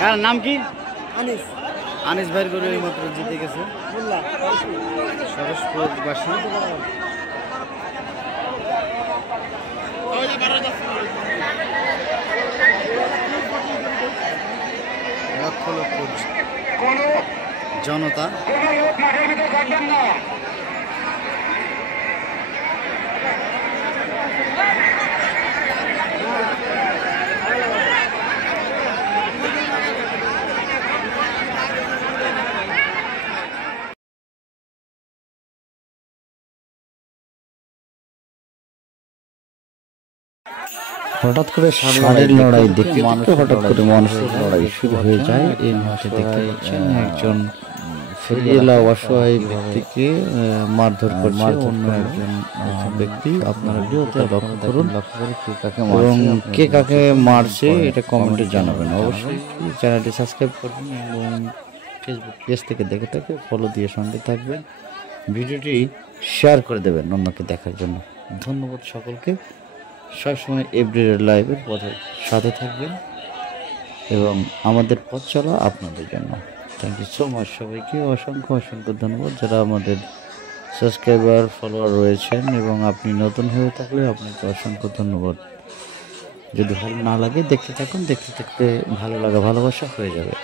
কার নাম কি? আনিস। আনিস ভাইয়ের গরু এই মাত্র জিতে গেছে সরসপুরবাসী। লক্ষ লক্ষ জনতা হঠাৎ করে ষাঁড়ের লড়াই দেখতে হঠাৎ করে মানুষের লড়াই শুরু হয়ে যায়। এই মাঠে দেখতে পাচ্ছেন একজন ফেরিওয়ালা অসহায় ব্যক্তিকে মারধর করছে অন্য একজন ব্যক্তি। আপনারা ভিডিওতে লক্ষ্য করুন এবং কে কাকে মারছে এটা কমেন্টে জানাবেন। অবশ্যই চ্যানেলটি সাবস্ক্রাইব করবেন এবং ফেসবুক পেজ থেকে দেখে থাকে ফলো দিয়ে সঙ্গে থাকবেন। ভিডিওটি শেয়ার করে দেবেন অন্যকে দেখার জন্য। ধন্যবাদ সকলকে। সবসময় এভরিডে লাইভের পথে সাথে থাকবেন এবং আমাদের পথ চলা আপনাদের জন্য। Thank you so much. সবাইকে অসংখ্য অসংখ্য ধন্যবাদ যারা আমাদের সাবস্ক্রাইবার ফলোয়ার রয়েছেন এবং আপনি নতুন হয়ে থাকলে আপনাকে অসংখ্য ধন্যবাদ। যদি ভালো না লাগে দেখতে থাকুন, দেখতে দেখতে ভালো লাগা ভালোবাসা হয়ে যাবে।